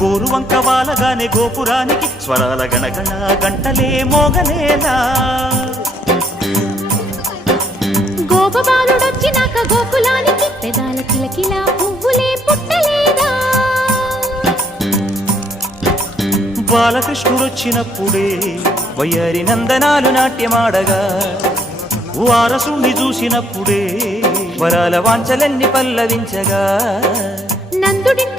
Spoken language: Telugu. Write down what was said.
గోరువంక వాలగానే గోపురానికి స్వరాల గణగణ గంటలే మోగలేలా గోపబాలుడొచ్చినాక గోకులానికి పెదాల కిలకిలా పువ్వులే పుట్టలేదా బాలకృష్ణుడొచ్చినప్పుడే వయ్యారి నందనాలు నాట్యమాడగా వారసుణ్ణి చూసినప్పుడే వరాల వాంఛలన్నీ పల్లవించగా నందుడింట